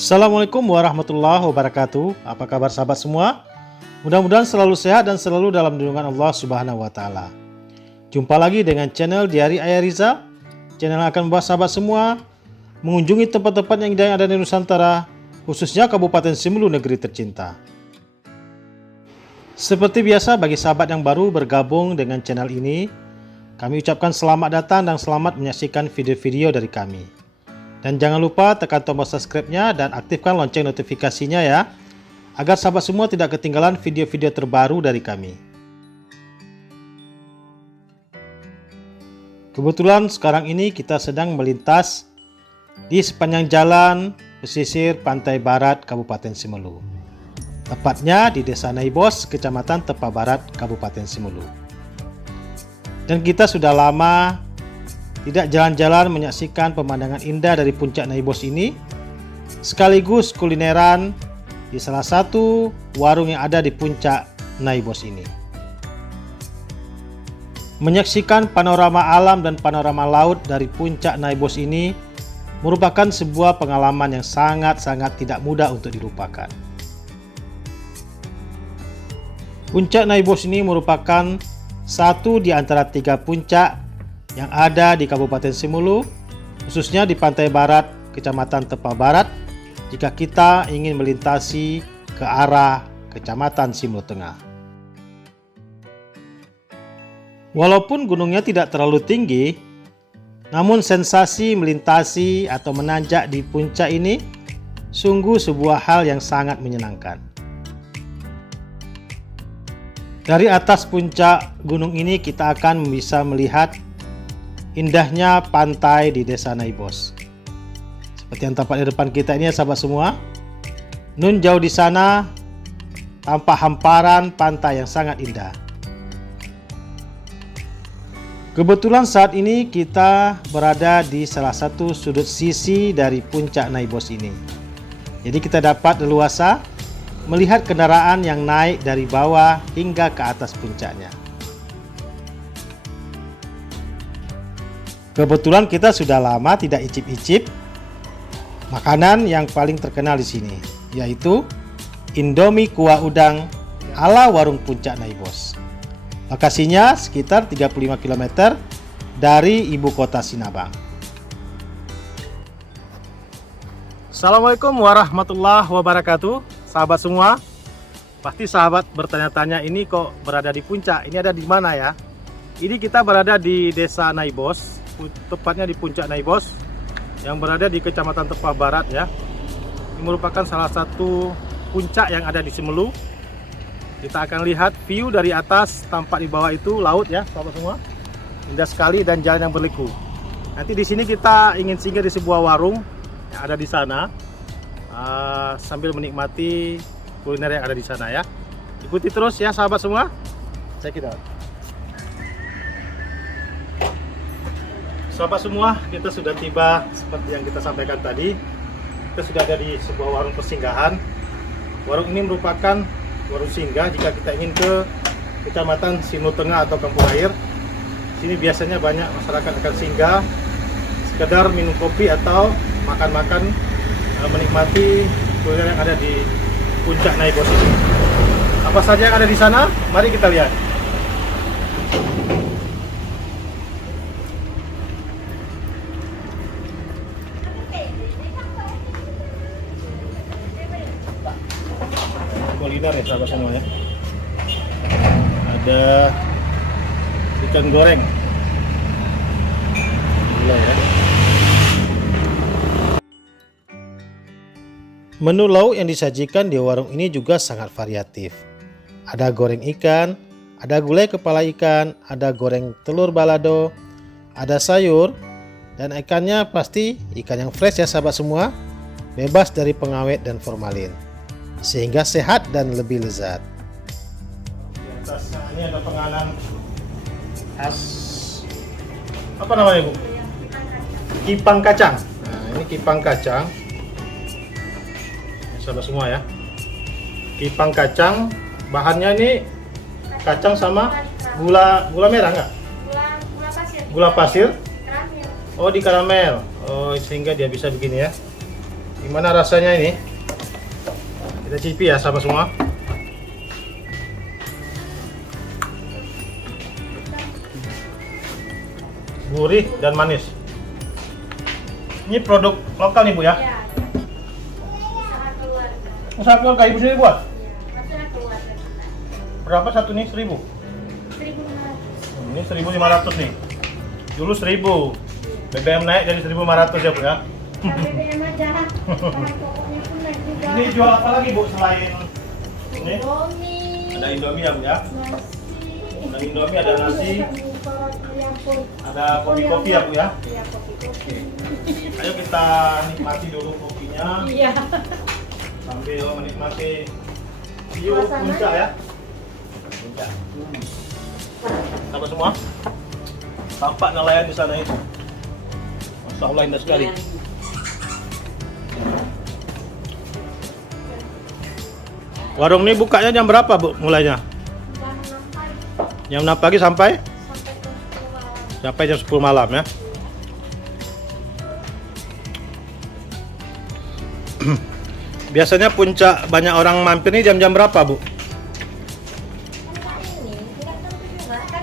Assalamualaikum warahmatullahi wabarakatuh. Apa kabar sahabat semua? Mudah-mudahan selalu sehat dan selalu dalam lindungan Allah Subhanahu wa taala. Jumpa lagi dengan channel Diari Ayah Riza. Channel yang akan membawa sahabat semua mengunjungi tempat-tempat yang indah yang ada di Nusantara, khususnya Kabupaten Simelu, negeri tercinta. Seperti biasa, bagi sahabat yang baru bergabung dengan channel ini, kami ucapkan selamat datang dan selamat menyaksikan video-video dari kami. Dan jangan lupa tekan tombol subscribe-nya dan aktifkan lonceng notifikasinya ya, agar sahabat semua tidak ketinggalan video-video terbaru dari kami. Kebetulan sekarang ini kita sedang melintas di sepanjang jalan pesisir pantai barat Kabupaten Simelu. Tepatnya di Desa Naibos, Kecamatan Tepa Barat, Kabupaten Simelu. Dan kita sudah lama tidak jalan-jalan menyaksikan pemandangan indah dari puncak Naibos ini, sekaligus kulineran di salah satu warung yang ada di puncak Naibos ini. Menyaksikan panorama alam dan panorama laut dari puncak Naibos ini merupakan sebuah pengalaman yang sangat-sangat tidak mudah untuk dilupakan. Puncak Naibos ini merupakan satu di antara 3 puncak yang ada di Kabupaten Simelu, khususnya di pantai barat Kecamatan Tepa Barat, jika kita ingin melintasi ke arah Kecamatan Simelu Tengah. Walaupun gunungnya tidak terlalu tinggi, namun sensasi melintasi atau menanjak di puncak ini sungguh sebuah hal yang sangat menyenangkan. Dari atas puncak gunung ini kita akan bisa melihat indahnya pantai di Desa Naibos. Seperti yang tampak di depan kita ini ya sahabat semua. Nun jauh di sana tampak hamparan pantai yang sangat indah. Kebetulan saat ini kita berada di salah satu sudut sisi dari puncak Naibos ini. Jadi kita dapat leluasa melihat kendaraan yang naik dari bawah hingga ke atas puncaknya. Kebetulan kita sudah lama tidak icip-icip makanan yang paling terkenal di sini, yaitu Indomie kuah udang ala warung puncak Naibos. Lokasinya sekitar 35 km dari ibu kota Sinabang. Assalamualaikum warahmatullahi wabarakatuh. Sahabat semua, pasti sahabat bertanya-tanya, ini kok berada di puncak, ini ada di mana ya? Ini kita berada di Desa Naibos, tepatnya di puncak Naibos yang berada di Kecamatan Tepa Barat ya. Ini merupakan salah satu puncak yang ada di Simelu. Kita akan lihat view dari atas, tampak di bawah itu laut ya, sahabat semua. Indah sekali dan jalan yang berliku. Nanti di sini kita ingin singgah di sebuah warung yang ada di sana, sambil menikmati kuliner yang ada di sana ya. Ikuti terus ya sahabat semua. Check it out. Sahabat semua, kita sudah tiba seperti yang kita sampaikan tadi. Kita sudah ada di sebuah warung persinggahan. Warung ini merupakan warung singgah jika kita ingin ke Kecamatan Simelu Tengah atau Kampung Air. Sini biasanya banyak masyarakat akan singgah, sekedar minum kopi atau makan-makan, menikmati kuliner yang ada di puncak Naibos ini. Apa saja yang ada di sana? Mari kita lihat. Kuliner ya sahabat semua ya. Ada ikan goreng. Gila ya. Menu lauk yang disajikan di warung ini juga sangat variatif. Ada goreng ikan, ada gulai kepala ikan, ada goreng telur balado, ada sayur, dan ikannya pasti ikan yang fresh ya sahabat semua, bebas dari pengawet dan formalin, sehingga sehat dan lebih lezat. Di atas ini ada penganan khas, apa namanya Bu? Kipang kacang. Nah, ini kipang kacang. Sahabat semua ya, kipang kacang, bahannya ini kacang sama gula merah nggak? Gula pasir. Oh, di karamel. Oh, sehingga dia bisa begini ya. Gimana rasanya ini? Kita cicipi ya sama semua. Gurih dan manis. Ini produk lokal nih Bu ya? Iya. Usaha keluarga. Usaha keluarga Ibu sendiri buat? Iya, usaha keluarga kita. Berapa satu nih? 1.000? 1.500. Ini 1.500 nih. Dulu 1.000. BBM naik jadi 1.500 ya Bu ya? BBM aja. Bahan pokoknya pun naik juga. Ini jual apa lagi Bu selain ini? Indomie. Ada Indomie ya Bu ya? Nasi. Ada Indomie, ada nasi, ada kopi-kopi ya Bu ya? Iya, kopi-kopi. Ayo kita nikmati dulu kopinya Iya. sambil menikmati view Suasana. puncak ya. Puncak. Sahabat semua, tampak nelayan di sana itu. Masya Allah indah sekali. Warung ini bukanya jam berapa Bu mulainya? Jam 6 pagi Jam 6 pagi sampai sampai jam 10 malam. jam 10 malam ya. Biasanya puncak banyak orang mampir nih jam-jam berapa Bu? Kan ini tidak tentu juga kan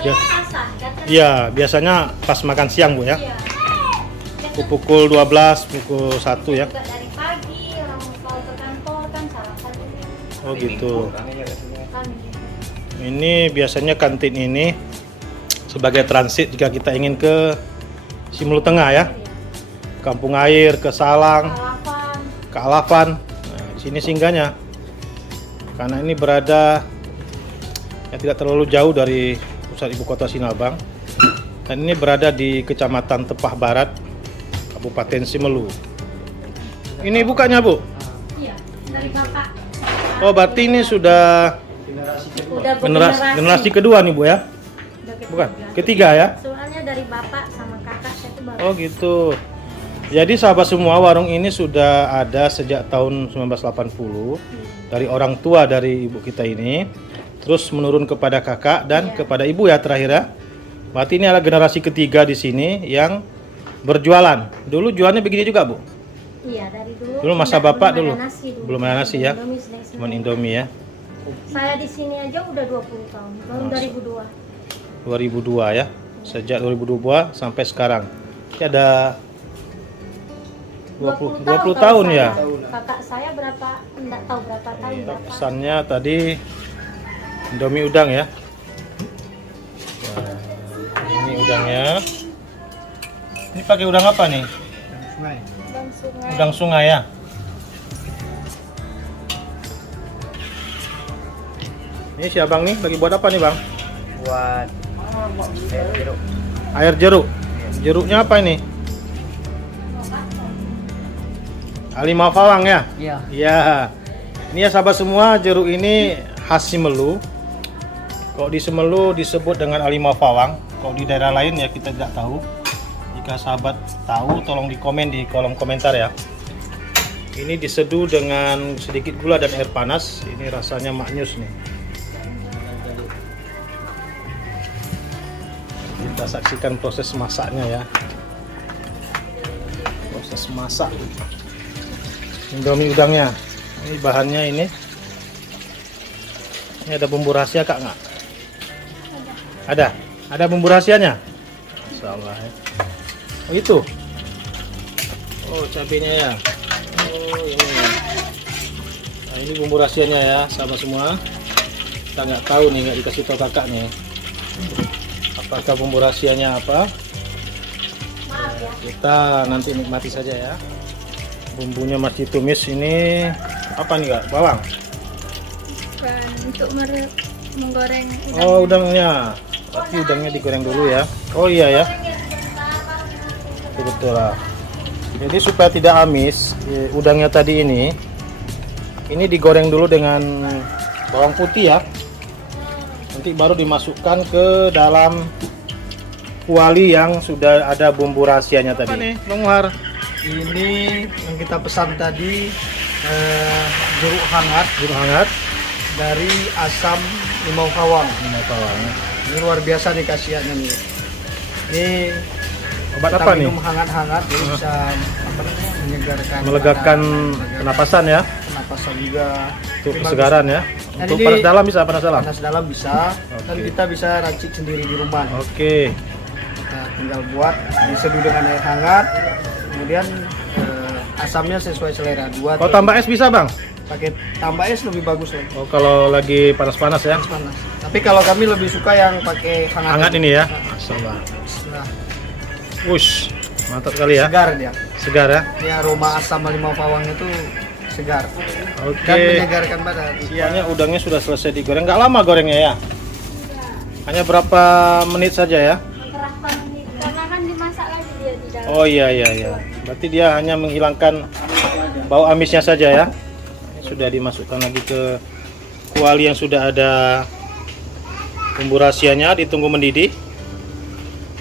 Ya. kelihatan kan. Iya, biasanya pas makan siang Bu ya. Iya. Pukul 12, pukul 1 ya. Juga dari pagi orang mau ke kantor kan sarapan dulu. Oh gitu. Kan Ini biasanya kantin ini sebagai transit jika kita ingin ke Simelu Tengah ya. Kampung Air, ke Salang, Alapan. ke Alapan. Nah, di sini singgahnya. Karena ini berada tidak terlalu jauh dari pusat ibu kota Sinabang. Dan ini berada di Kecamatan Tepah Barat, Kabupaten Simelu. Ini bukanya Bu? Iya, dari bapak. Oh, berarti ini sudah Udah generasi kedua nih Bu ya? Udah Bukan? Ketiga ya? Soalnya dari bapak sama kakak saya tuh baru. Oh gitu. Jadi sahabat semua, warung ini sudah ada sejak tahun 1980 dari orang tua dari ibu kita ini, terus menurun kepada kakak dan kepada ibu ya terakhir ya. Berarti ini adalah generasi ketiga di sini yang berjualan. Dulu jualannya begini juga Bu? Iya, dari dulu. Dulu masa bapak dulu? Ada nasi dulu. Belum ada nasi ya? Indomie sedang Cuman Indomie ya. Saya di sini aja udah 20 tahun. Tahun 2002. 2002 ya. Sejak 2002 sampai sekarang. Ini ada 20 tahun kalau ya. saya. Kakak saya berapa? Enggak tahu berapa tahun. Berapa. Pesannya tadi Indomie udang ya. Nah, ini udangnya. Ini pakai udang apa nih? Dan sungai. Udang sungai ya. Ini si abang nih lagi buat apa nih bang? Buat jeruk. Air jeruk. Jeruknya apa ini? Halimau Fawang ya? Iya. Iya. Ini ya sahabat semua, jeruk ini khas Simelu. Kalau di Simelu disebut dengan Halimau Fawang. Kalau di daerah lain ya kita tidak tahu. Jika sahabat tahu, tolong di komen di kolom komentar ya. Ini diseduh dengan sedikit gula dan air panas. Ini rasanya maknyus nih. Kita saksikan proses masaknya ya. Proses masak Indomie udangnya. Ini bahannya ini. Ini ada bumbu rahasia kak nggak? Ada. Ada bumbu rahasianya? Insyaallah ya. Oh itu. Oh cabenya ya. Oh ini. Nah ini bumbu rahasianya ya, sahabat semua. Kita nggak tahu nih, nggak dikasih tahu kakaknya. Apakah bumbu rahasianya apa? Maaf ya. Kita nanti nikmati saja ya. Bumbunya masih tumis ini apa nih kak? Bawang? Bukan untuk menggoreng udang. Oh udangnya. Tapi udangnya digoreng dulu ya. Oh iya ya. Betul lah. Jadi supaya tidak amis, udangnya tadi ini digoreng dulu dengan bawang putih ya. Nanti baru dimasukkan ke dalam kuali yang sudah ada bumbu rahasianya tadi. Apa nih, Bang Muhar? Ini yang kita pesan tadi jeruk hangat dari asam limau Fawang. Limau Fawang. Ini luar biasa nih khasiatnya nih. Ini Obat kita apa nih? minum hangat-hangat, jadi bisa apa namanya, menyegarkan melegakan penapasan ya, penapasan juga. untuk Tapi kesegaran bagus. ya. Dan Untuk ini panas dalam bisa, panas dalam. Panas dalam bisa, dan Oke. kita bisa racik sendiri di rumah. Oke. Kita tinggal buat, diseduh dengan air hangat, kemudian asamnya sesuai selera. Kalau tambah es bisa bang? Pakai tambah es lebih bagus lagi. Oh kalau lagi panas-panas ya. Panas. Tapi kalau kami lebih suka yang pakai hangat. Hangat aja. ini ya. Nah, Masalah. Nah, Wush, mantap sekali ya. segar dia. Segar ya. Ya aroma asam limau pawang itu segar. Oke. Dan menyegarkan badan. Siangnya udangnya sudah selesai digoreng. Nggak lama gorengnya ya? Hanya berapa menit saja ya? Berapa menit? Karena kan dimasak lagi dia di dalam. Oh iya iya iya. Berarti dia hanya menghilangkan bau amisnya saja ya. Sudah dimasukkan lagi ke kuali yang sudah ada bumbu rahasianya, ditunggu mendidih.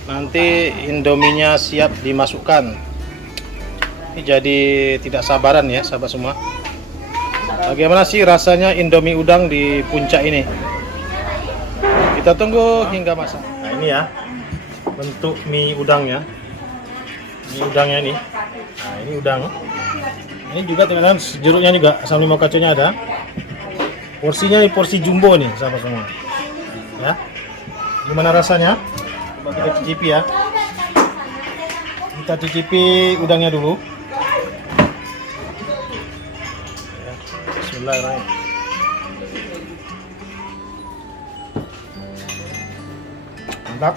Nanti indominya siap dimasukkan. Ini jadi tidak sabaran ya sahabat semua. Bagaimana sih rasanya Indomie udang di puncak ini? Kita tunggu hingga masak. Nah ini ya bentuk mie udangnya. Mie udangnya ini. Nah ini udang. Ini juga teman-teman jeruknya juga, asam limau kacaunya ada. Porsinya ini porsi jumbo nih sahabat semua. Ya. Gimana rasanya? Coba kita cicipi ya. Kita cicipi udangnya dulu. Ya. Bismillahirrahmanirrahim. Mantap.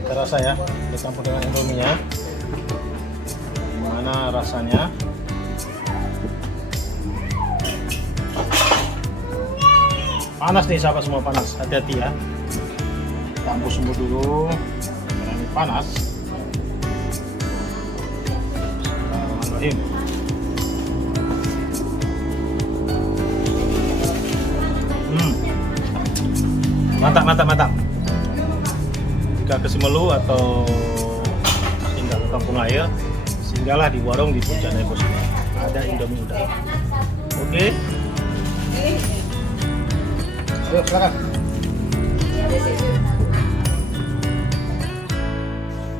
Kita rasa ya, dicampur dengan indominya. Mana rasanya? Panas nih sahabat semua, panas. Hati-hati ya. Kita embus dulu. Karena ini panas. Bismillahirrahmanirrahim. Mantap, mantap, mantap. Jika ke Simelu atau tinggal ke Kampung Air, singgahlah di warung di Puncak Daibos ini. Ada Indomie udang. Oke. Ayo silakan.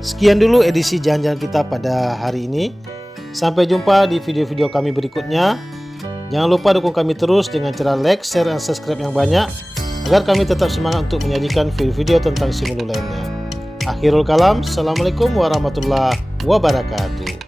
Sekian dulu edisi jalan-jalan kita pada hari ini. Sampai jumpa di video-video kami berikutnya. Jangan lupa dukung kami terus dengan cara like, share, dan subscribe yang banyak agar kami tetap semangat untuk menyajikan video-video tentang Simelu lainnya. Akhirul kalam, Assalamualaikum warahmatullahi wabarakatuh.